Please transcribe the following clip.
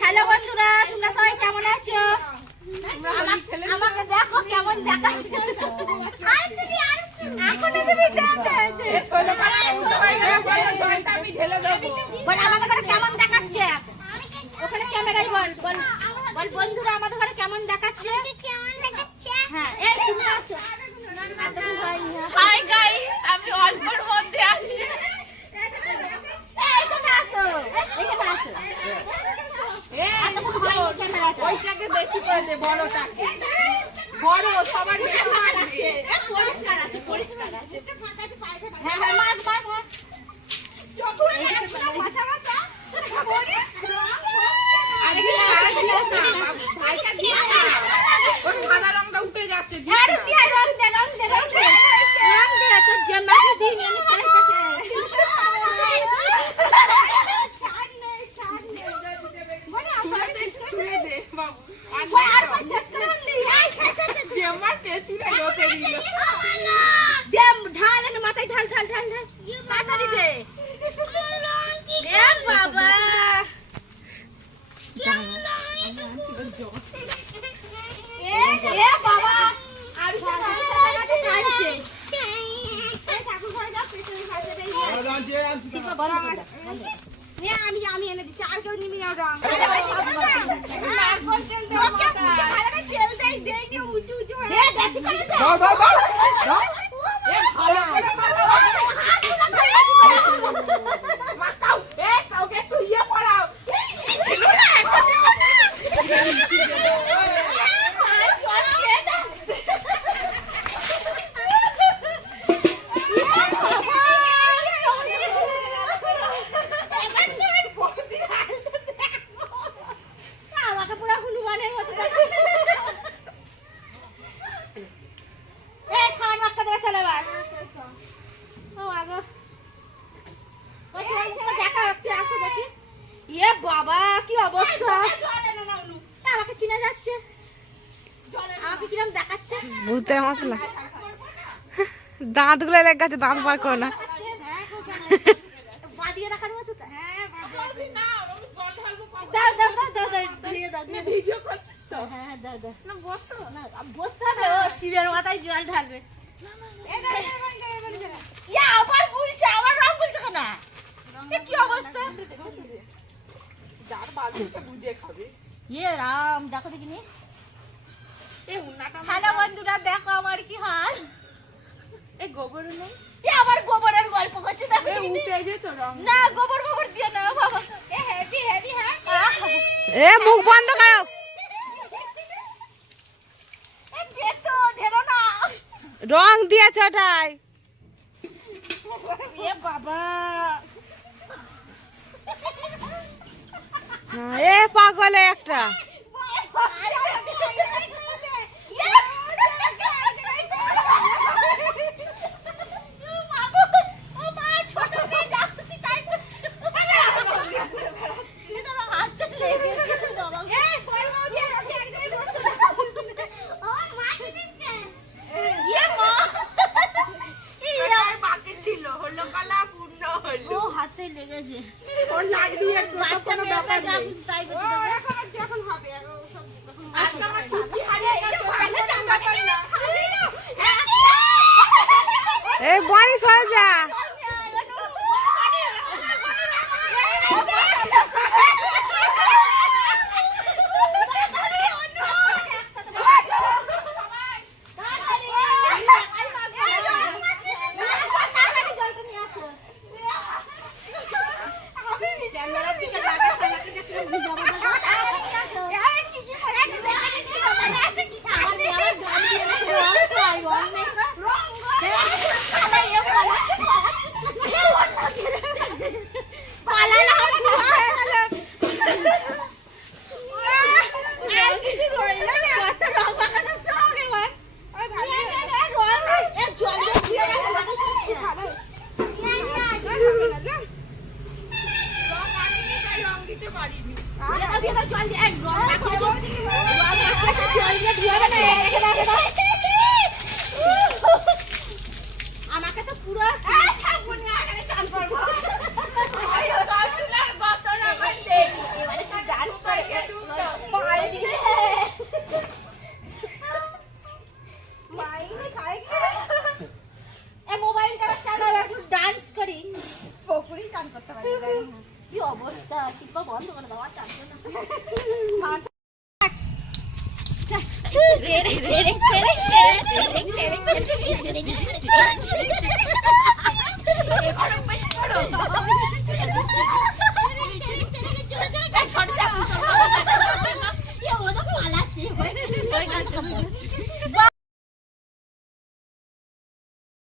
Hello বন্ধুরা, তোমরা সবাই কেমন আছো? আমাকে দেখো কেমন দেখাচ্ছে। আমাদের ঘরে কেমন দেখাচ্ছে? ওখানে ক্যামেরায় বল বল বল বন্ধুরা আমাদের ঘরে কেমন দেখাচ্ছে? হ্যাঁ, এই তুমি আসো। হাই গাইস, আমি অল্পর মধ্যে আছি। এখানে আসো, এখানে আসো। ওইটাকে বেশি করে দে, বড়টাকে। বড় সবার বেশি মারছে। পরিষ্কার আছে, পরিষ্কার আছে। হ্যাঁ হ্যাঁ, মার মার মার। চকুরে লাগছে না, ভাষা ভাষা। ভাইটা দিয়ে না। ওর সাদা রংটা উঠে যাচ্ছে। হ্যাঁ, রং দে রং দে রং দে রং দে। রং দে তো জামাকে দিন আমি চাইতেছে। ছাড় নে, ছাড় নে। বলে আমাকে ছুঁড়ে দে বাবু। আর কই শেষ করে বললি? জামাকে ছুঁড়ে দতে দিল। দেম ঢাল না, মাথায় ঢাল ঢাল ঢাল ঢাল। তাড়াতাড়ি দে। দে বাবা। এ বাবা, আর সারাটা কাটছে। এই ঠাকুর ঘরে যা, পেছনে কাছে দেই। সিপা বড় করে। নে আমি এনে দিচ্ছি, আর কেউ নিবি না রং। নারকল তেল দে, ভালো তেল দেই দেই নি উঁচু উঁচু। দে বেশি করে দে। দাও দাও দাও। এ ভালো করে মাখাও। এ কাউকে একটু ইয়ে পড়াও। বাবা কি অবস্থা, আমাকে চিনে যাচ্ছে, আমাকে কিরম দেখাচ্ছে ভূতের মতো না, দাঁত গুলো লেগে গেছে, দাঁত বার করো না। বাদিয়ে রাখার মতো তো। দাও দাও দাও দাও দিয়ে দাও, ভিডিও করছিস তো? হ্যাঁ দাও দাও না, বসো না, বসতে হবে। ও শিবের মাথায় জল ঢালবে। ইয়া আবার গুলছে, আবার রং গুলছে কেন? কি অবস্থা? যার বালতিতে বুঝে খাবে। ইয়ে রাম, দেখো দেখিনি। হ্যালো বন্ধুরা, দেখো আমার কি হাল। এই গোবর নেই, এ আবার গোবরের গল্প করছে। দেখো উঠে যেত রং। না গোবর গোবর দিও না বাবা, এ হেভি হেভি। হ্যাঁ এ মুখ বন্ধ করো। এ দেখো ঢেলো না, রং দিয়েছে ওটাই। এ বাবা, এ পাগলে একটা। হাতে লেগেছে, ওর লাগবে একটু, বাচ্চা ব্যাপার যা কিছু তাই করতে হবে। এখন হবে আজকে আমার ছুটি হারিয়ে গেছে, ভালো জামাটা না। এই বাড়ি সরে যা। আমাকে তো পুরো ডান্স করি পুকুরি চান করতে পারি কি অবস্থা শিল্পা বন্ধ করে দাও আর চান করো না